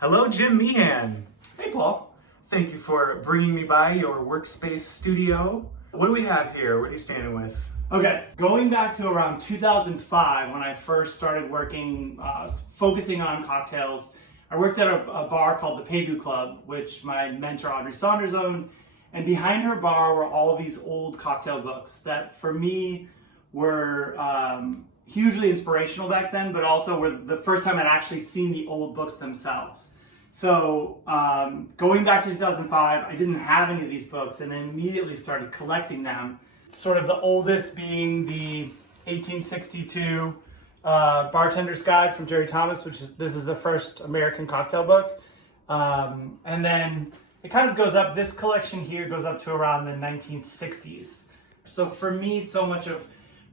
Hello, Jim Meehan. Hey, Paul. Thank you for bringing me by your workspace studio. What do we have here? What are you standing with? Okay, going back to around 2005 when I first started working, focusing on cocktails, I worked at a bar called the Pegu Club, which my mentor Audrey Saunders owned. And behind her bar were all of these old cocktail books that for me were hugely inspirational back then, but also were the first time I'd actually seen the old books themselves. So going back to 2005, I didn't have any of these books and then immediately started collecting them. Sort of the oldest being the 1862 Bartender's Guide from Jerry Thomas, this is the first American cocktail book. And then it kind of goes up, this collection here goes up to around the 1960s. So for me, so much of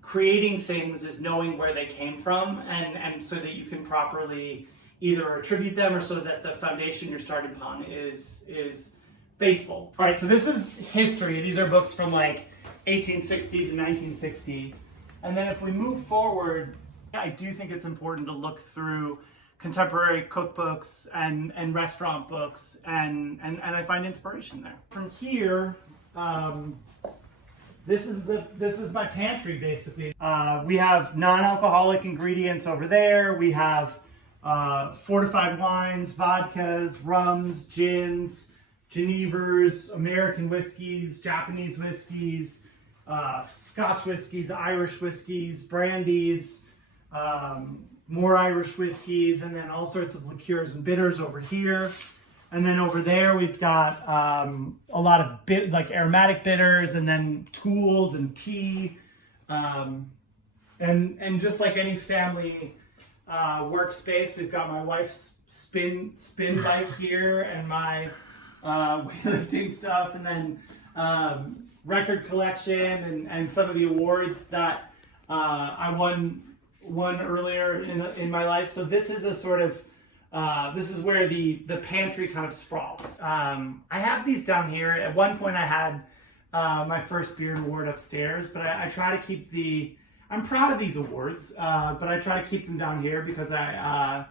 creating things is knowing where they came from and so that you can properly either attribute them or so that the foundation you're starting upon is faithful. All right, so this is history. These are books from like 1860 to 1960. And then if we move forward, I do think it's important to look through contemporary cookbooks and restaurant books and I find inspiration there. From here, this is my pantry basically. We have non-alcoholic ingredients over there. We have fortified wines, vodkas, rums, gins, Genevers, American whiskeys, Japanese whiskeys, Scotch whiskeys, Irish whiskeys, brandies, more Irish whiskeys, and then all sorts of liqueurs and bitters over here. And then over there we've got a lot of like aromatic bitters, and then tools and tea, and just like any family workspace, we've got my wife's spin bike here and my weightlifting stuff, and then record collection and some of the awards that I won earlier in my life. So this is a sort of this is where the pantry kind of sprawls. I have these down here. At one point I had my first beard award upstairs, but I try to keep I'm proud of these awards, but I try to keep them down here because I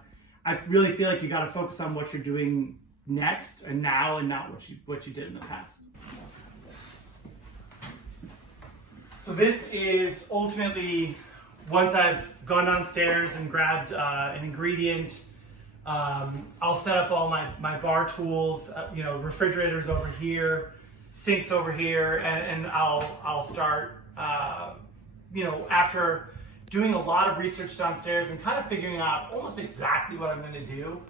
really feel like you got to focus on what you're doing next and now, and not what you did in the past. So this is ultimately, once I've gone downstairs and grabbed an ingredient, I'll set up all my bar tools, refrigerators over here, sinks over here, and I'll start, after doing a lot of research downstairs and kind of figuring out almost exactly what I'm going to do,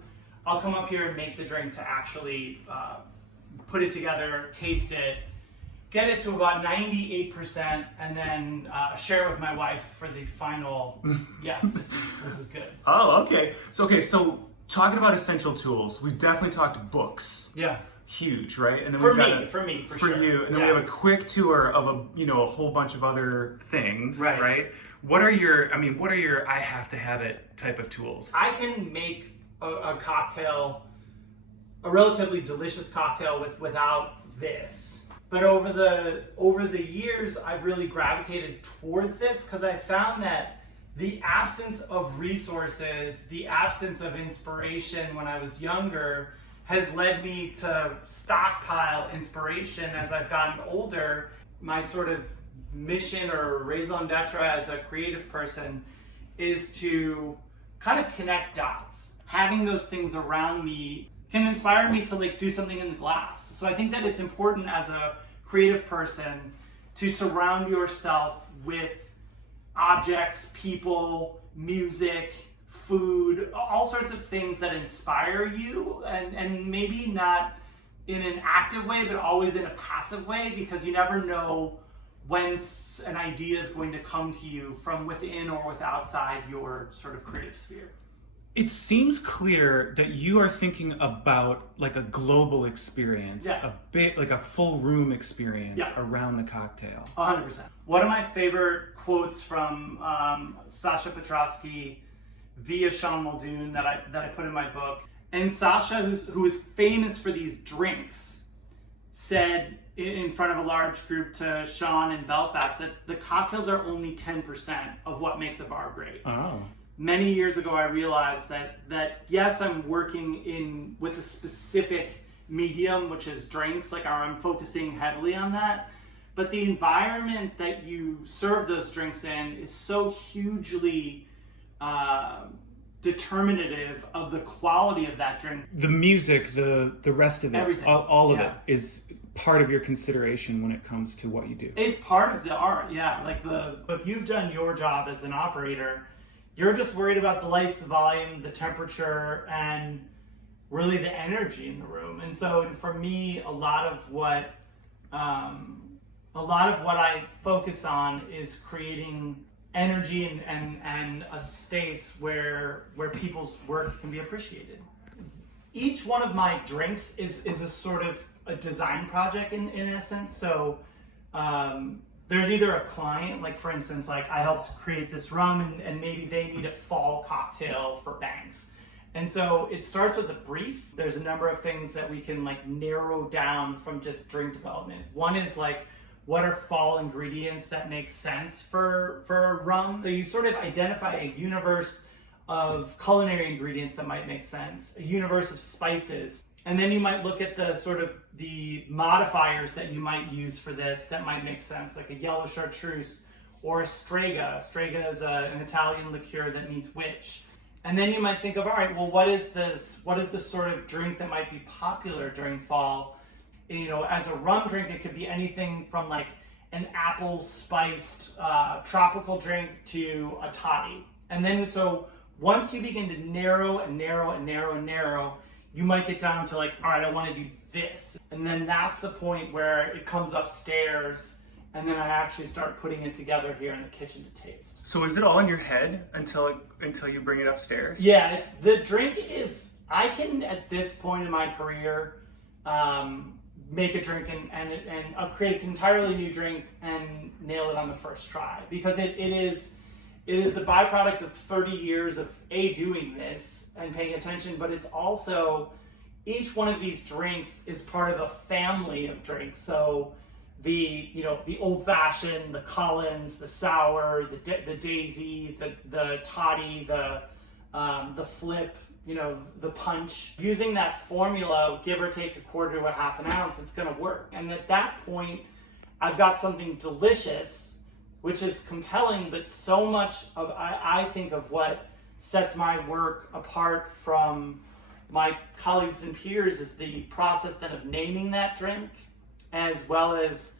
I'll come up here and make the drink to actually put it together, taste it, get it to about 98%, and then share with my wife for the final, yes, this is good. Oh, okay. So talking about essential tools, we've definitely talked books. Yeah. Huge, right? And then For sure. you, and then we have a quick tour of a whole bunch of other things, right? What are your I have to have it type of tools? I can make a cocktail, a relatively delicious cocktail without this. But over the years, I've really gravitated towards this because I found that the absence of resources, the absence of inspiration when I was younger, has led me to stockpile inspiration as I've gotten older. My sort of mission or raison d'etre as a creative person is to kind of connect dots. Having those things around me can inspire me to like do something in the glass. So I think that it's important as a creative person to surround yourself with objects, people, music, food, all sorts of things that inspire you, and maybe not in an active way, but always in a passive way, because you never know when an idea is going to come to you from within or with outside your sort of creative sphere. It seems clear that you are thinking about like a global experience, a bit like a full room experience around the cocktail. 100%. One of my favorite quotes from Sasha Petrosky via Sean Muldoon that I put in my book. And Sasha, who is famous for these drinks, said in front of a large group to Sean in Belfast that the cocktails are only 10% of what makes a bar great. Oh. many years ago I realized that yes, I'm working with a specific medium, which is drinks, like I'm focusing heavily on that, but the environment that you serve those drinks in is so hugely determinative of the quality of that drink. The music, the rest of it, everything, all of it is part of your consideration when it comes to what you do. It's part of the art, yeah. Like if you've done your job as an operator, you're just worried about the lights, the volume, the temperature, and really the energy in the room. And so for me, a lot of what I focus on is creating energy and a space where people's work can be appreciated. Each one of my drinks is a sort of a design project in essence. So there's either a client, like for instance, like I helped create this rum and maybe they need a fall cocktail for Banks. And so it starts with a brief. There's a number of things that we can like narrow down from just drink development. One is like, what are fall ingredients that make sense for rum? So you sort of identify a universe of culinary ingredients that might make sense, a universe of spices. And then you might look at the sort of the modifiers that you might use for this that might make sense, like a yellow chartreuse or a strega. Strega is an Italian liqueur that means witch. And then you might think of, all right, well, what is this sort of drink that might be popular during fall? You know, as a rum drink, it could be anything from like an apple spiced tropical drink to a toddy. And then so once you begin to narrow and narrow and narrow and narrow, you might get down to like, all right, I want to do this. And then that's the point where it comes upstairs and then I actually start putting it together here in the kitchen to taste. So is it all in your head until you bring it upstairs? Yeah, the drink is, I can at this point in my career, make a drink and create an entirely new drink and nail it on the first try, because it is the byproduct of 30 years of doing this and paying attention, but it's also each one of these drinks is part of a family of drinks. So the old fashioned, the Collins, the sour, the daisy, the toddy, the flip, the punch. Using that formula, give or take a quarter to a half an ounce, it's going to work. And at that point, I've got something delicious, which is compelling, but so much of, I think of what sets my work apart from my colleagues and peers is the process then of naming that drink, as well as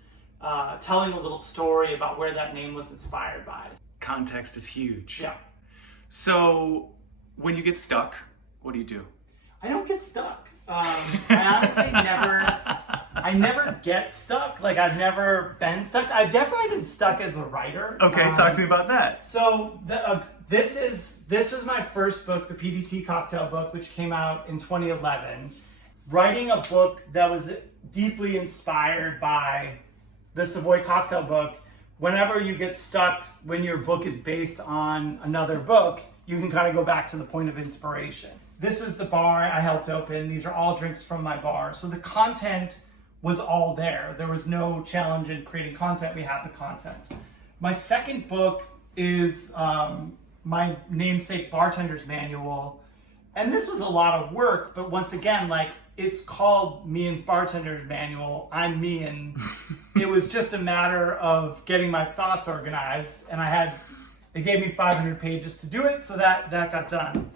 telling a little story about where that name was inspired by. Context is huge. Yeah. So when you get stuck, what do you do? I don't get stuck. I never get stuck. Like I've never been stuck. I've definitely been stuck as a writer. Okay, talk to me about that. So this was my first book, the PDT cocktail book, which came out in 2011. Writing a book that was deeply inspired by the Savoy cocktail book. Whenever you get stuck, when your book is based on another book, you can kind of go back to the point of inspiration. This was the bar I helped open. These are all drinks from my bar. So the content was all there. There was no challenge in creating content. We had the content. My second book is my namesake Bartender's Manual. And this was a lot of work, but once again, like it's called Meehan's Bartender's Manual. I'm Meehan. It was just a matter of getting my thoughts organized, and they gave me 500 pages to do it, so that got done.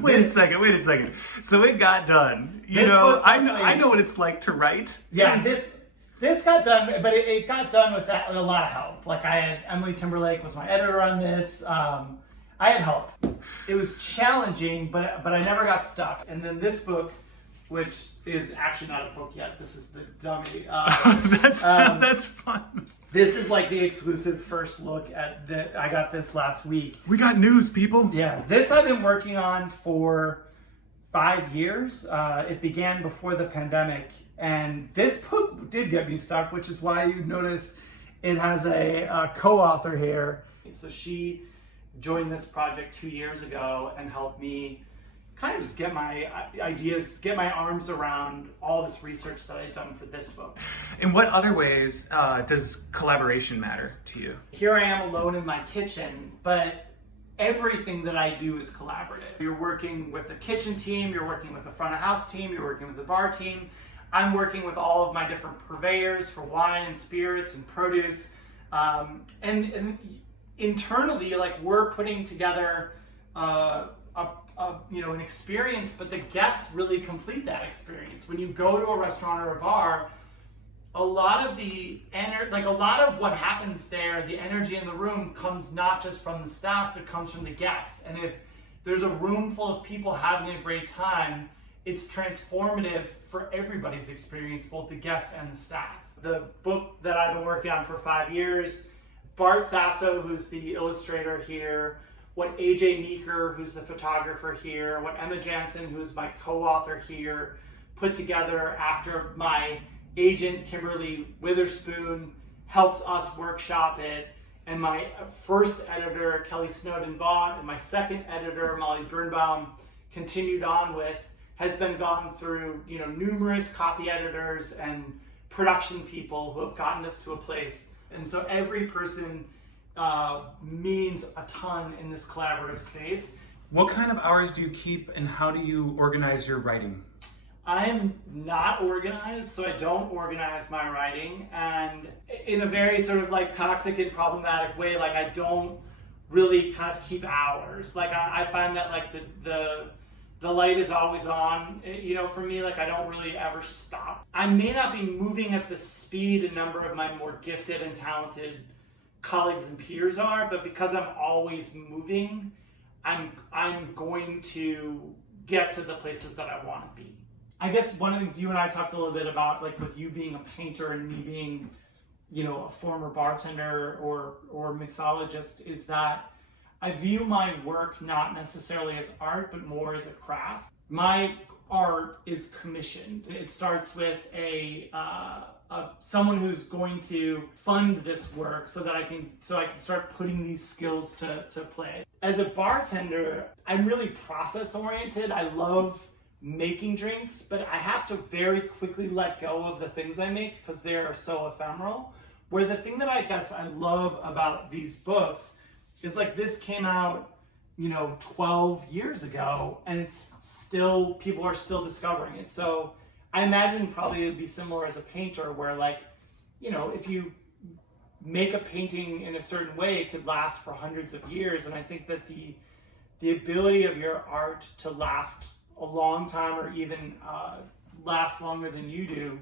Wait a second. So it got done. I know what it's like to write. Yeah, this got done, but it got done with a lot of help. Like I had Emily Timberlake was my editor on this. I had help. It was challenging, but I never got stuck. And then this book, which is actually not a book yet. This is the dummy. That's fun. This is like the exclusive first look at that. I got this last week. We got news, people. Yeah, this I've been working on for 5 years. It began before the pandemic, and this book did get me stuck, which is why you notice it has a co-author here. So she joined this project 2 years ago and helped me kind of just get my ideas, get my arms around all this research that I'd done for this book. In what other ways does collaboration matter to you? Here I am alone in my kitchen, but everything that I do is collaborative. You're working with a kitchen team, you're working with a front of house team, you're working with a bar team. I'm working with all of my different purveyors for wine and spirits and produce. And internally, like, we're putting together an experience, but the guests really complete that experience. When you go to a restaurant or a bar, a lot of what happens there, the energy in the room comes not just from the staff, but comes from the guests. And if there's a room full of people having a great time, it's transformative for everybody's experience, both the guests and the staff. The book that I've been working on for 5 years, Bart Sasso, who's the illustrator here, what AJ Meeker, who's the photographer here, what Emma Jansen, who's my co-author here, put together after my agent, Kimberly Witherspoon, helped us workshop it, and my first editor, Kelly Snowden-Vaught, and my second editor, Molly Birnbaum, continued on with, has been gone through, numerous copy editors and production people who have gotten us to a place. And so every person means a ton in this collaborative space. What kind of hours do you keep, and how do you organize your writing? I am not organized, so I don't organize my writing, and in a very sort of like toxic and problematic way, like I don't really kind of keep hours. Like I find that like the light is always on, for me, like I don't really ever stop. I may not be moving at the speed a number of my more gifted and talented colleagues and peers are, but because I'm always moving, I'm going to get to the places that I want to be. I guess one of the things you and I talked a little bit about, like with you being a painter and me being, a former bartender or mixologist, is that I view my work not necessarily as art, but more as a craft. My art is commissioned. It starts with someone who's going to fund this work so that I can start putting these skills to play. As a bartender, I'm really process oriented. I love making drinks, but I have to very quickly let go of the things I make because they are so ephemeral. Where the thing that I guess I love about these books is like this came out, 12 years ago, and it's still, people are still discovering it. So I imagine probably it'd be similar as a painter where if you make a painting in a certain way, it could last for hundreds of years. And I think that the ability of your art to last a long time or even last longer than you do,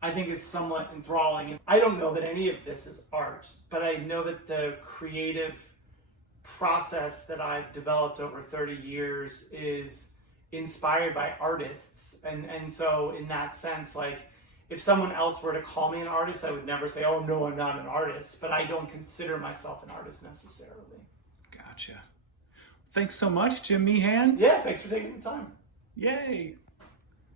I think is somewhat enthralling. I don't know that any of this is art, but I know that the creative process that I've developed over 30 years is inspired by artists. And so in that sense, like if someone else were to call me an artist, I would never say, oh no, I'm not an artist, but I don't consider myself an artist necessarily. Gotcha. Thanks so much, Jim Meehan. Yeah, thanks for taking the time. Yay.